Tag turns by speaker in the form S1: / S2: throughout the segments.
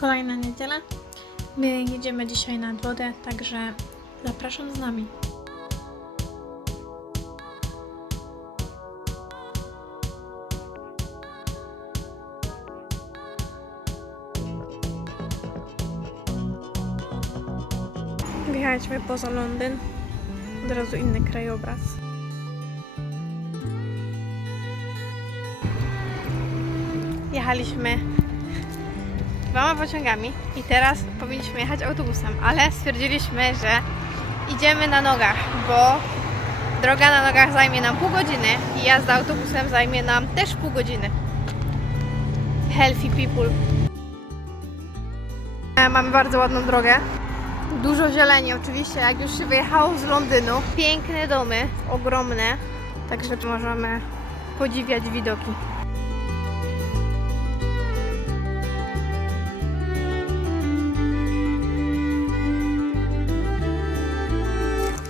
S1: Kolejna niedziela. My jedziemy dzisiaj nad wodę, także zapraszam z nami. Wjechaliśmy poza Londyn. Od razu inny krajobraz. Jechaliśmy dwoma pociągami i teraz powinniśmy jechać autobusem, ale stwierdziliśmy, że idziemy na nogach, bo droga na nogach zajmie nam pół godziny i jazda autobusem zajmie nam też pół godziny. Healthy people. E, Mamy bardzo ładną drogę. Dużo zieleni oczywiście, jak już się wyjechało z Londynu. Piękne domy, ogromne, także możemy podziwiać widoki.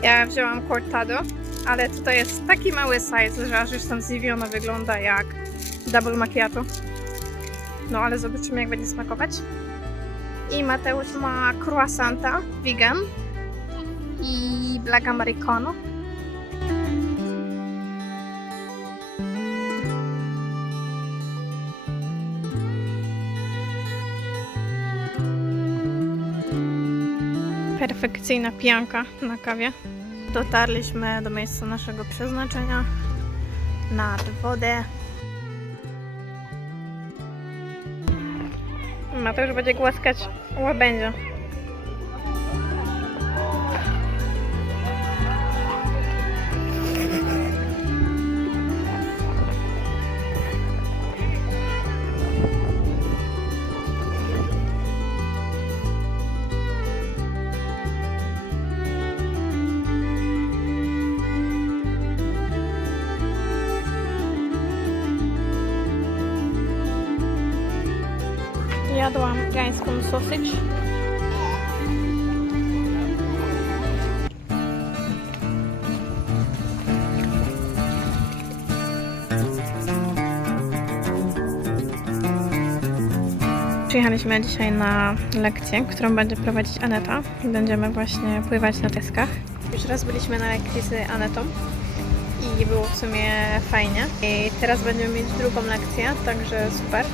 S1: Ja wzięłam cortado, ale tutaj jest taki mały size, że aż jestem zdziwiona, wygląda jak double macchiato. No ale zobaczymy jak będzie smakować. I Mateusz ma croissanta vegan i black americano. Perfekcyjna pijanka na kawie. Dotarliśmy do miejsca naszego przeznaczenia nad wodę. Mateusz będzie głaskać łabędzia. Jadłam gańską sausage. Przyjechaliśmy dzisiaj na lekcję, którą będzie prowadzić Aneta. Będziemy właśnie pływać na deskach. Już raz byliśmy na lekcji z Anetą i było w sumie fajnie. I teraz będziemy mieć drugą lekcję, także super.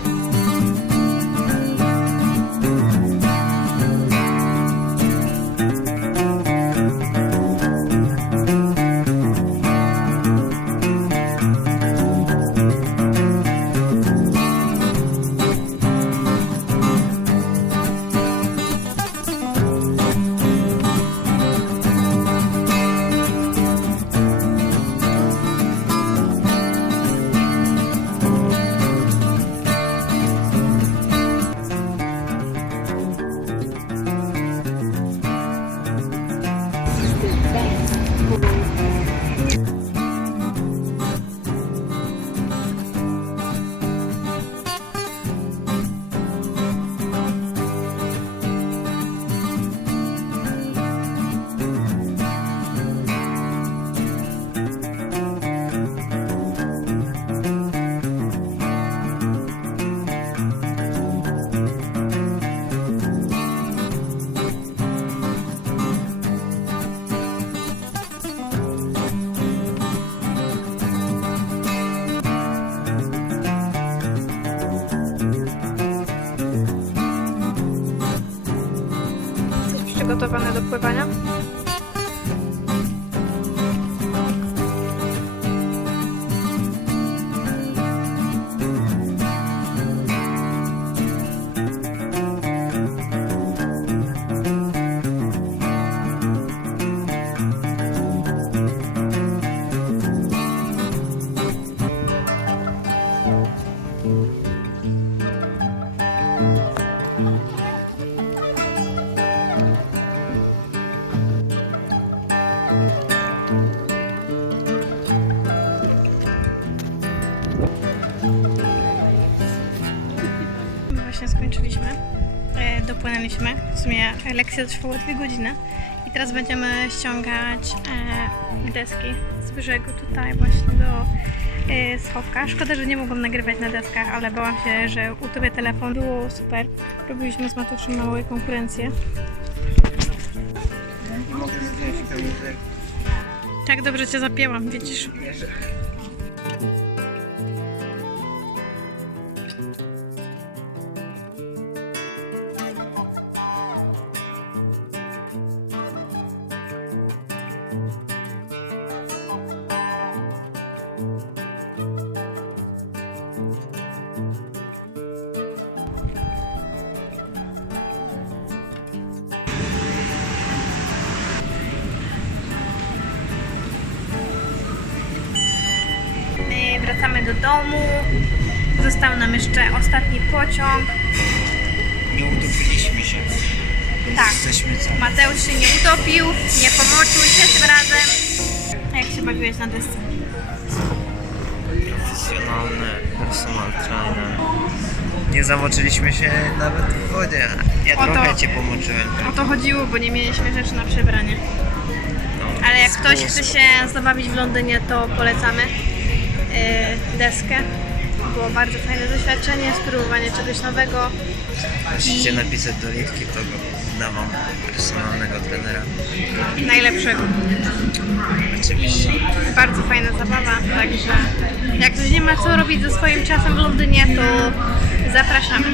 S1: przygotowane do pływania. thank you skończyliśmy. E, dopłynęliśmy. W sumie lekcja trwała dwie godziny. I teraz będziemy ściągać e, deski z brzegu tutaj właśnie do e, schowka. Szkoda, że nie mogłam nagrywać na deskach, ale bałam się, że u Tobie telefon było super. Robiliśmy z Matuszem.
S2: Nie mogę zdjąć kamizelki.
S1: Tak dobrze Cię zapięłam, widzisz. Wracamy do domu. Został nam jeszcze ostatni pociąg.
S2: Nie utopiliśmy się.
S1: Tak.
S2: Jesteśmy co?
S1: Mateusz się nie utopił, nie pomoczył się tym razem. Jak się bawiłeś na desce?
S2: Profesjonalny personal trainer. Nie zamoczyliśmy się nawet w wodzie. Ja
S1: O to-
S2: trochę cię pomoczyłem.
S1: O to chodziło, bo nie mieliśmy rzeczy na przebranie.
S2: No,
S1: Ale jak ktoś chce się zabawić w Londynie, to polecamy deskę. Było bardzo fajne doświadczenie, spróbowanie czegoś nowego.
S2: Musicie napisać do Litki, to go dawam personalnego trenera.
S1: Najlepszego.
S2: Oczywiście.
S1: Bardzo fajna zabawa, także jak ktoś nie ma co robić ze swoim czasem w Londynie, to zapraszamy.